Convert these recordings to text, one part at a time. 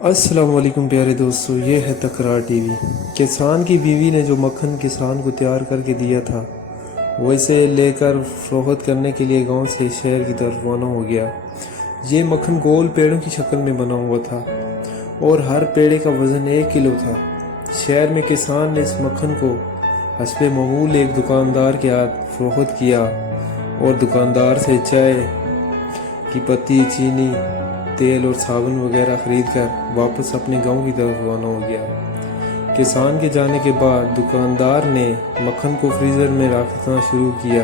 السلام علیکم پیارے دوستو، یہ ہے تکرار ٹی وی۔ کسان کی بیوی نے جو مکھن کسان کو تیار کر کے دیا تھا وہ اسے لے کر فروخت کرنے کے لیے گاؤں سے شہر کی طرف روانہ ہو گیا۔ یہ مکھن گول پیڑوں کی شکل میں بنا ہوا تھا اور ہر پیڑے کا وزن 1 کلو تھا۔ شہر میں کسان نے اس مکھن کو حسب معمول ایک دکاندار کے ہاتھ فروخت کیا اور دکاندار سے چائے کی پتی، چینی، تیل اور صابن وغیرہ خرید کر واپس اپنے گاؤں کی طرف روانہ ہو گیا۔ کسان کے جانے کے بعد دکاندار نے مکھن کو فریزر میں رکھنا شروع کیا۔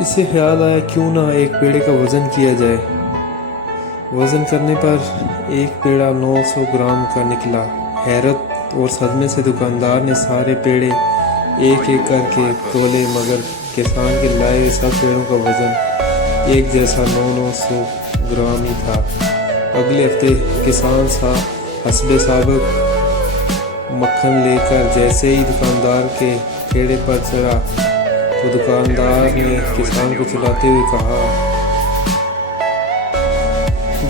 اسے خیال آیا کیوں نہ ایک پیڑے کا وزن کیا جائے۔ وزن کرنے پر ایک پیڑا 900 گرام کا نکلا۔ حیرت اور صدمے سے دکاندار نے سارے پیڑے ایک ایک کر کے تولے، مگر کسان کے لائے ہوئے سب پیڑوں کا وزن ایک جیسا 900 گرام ہی تھا۔ اگلے ہفتے کسان حسب سابق مکھن لے کر جیسے ہی دکاندار کے ٹھیلے پر چڑھا تو دکاندار نے کسان کو چلاتے ہوئے کہا،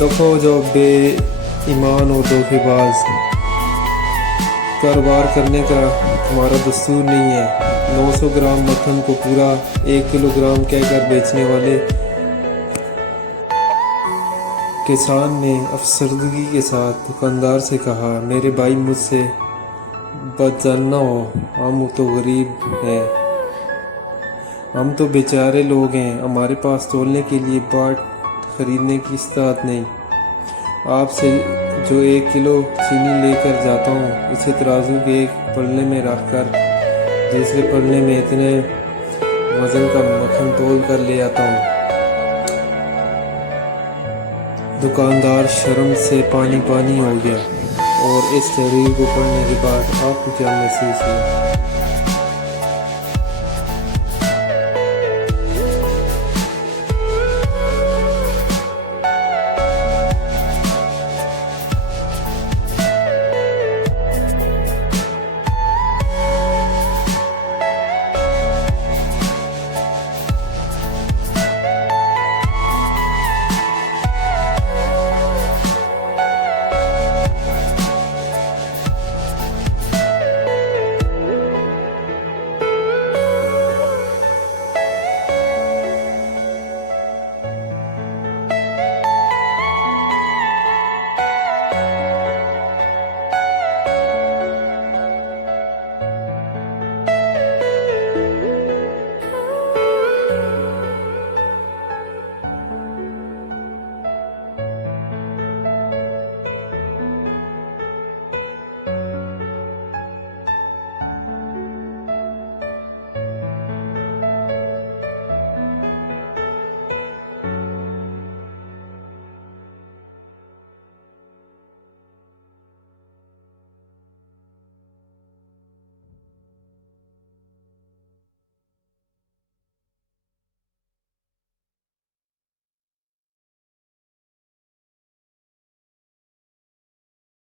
دفعہ ہو جاؤ بے ایمان اور دھوکے باز، کاروبار کرنے کا تمہارا دستور نہیں ہے۔ 900 گرام مکھن کو پورا 1 کلو گرام کہہ کر بیچنے والے۔ کسان نے افسردگی کے ساتھ دکاندار سے کہا، میرے بھائی مجھ سے بدظن نہ ہو، ہم تو غریب ہیں، ہم تو بیچارے لوگ ہیں، ہمارے پاس تولنے کے لیے باٹ خریدنے کی استطاعت نہیں۔ آپ سے جو 1 کلو چینی لے کر جاتا ہوں اسے ترازو کے ایک پلڑے میں رکھ کر دوسرے پلڑے میں اتنے وزن کا مکھن تول کر لے آتا ہوں۔ دکاندار شرم سے پانی پانی ہو گیا۔ اور اس تحریر کو پڑھنے کے بعد آپ کو کیا محسوس ہوا؟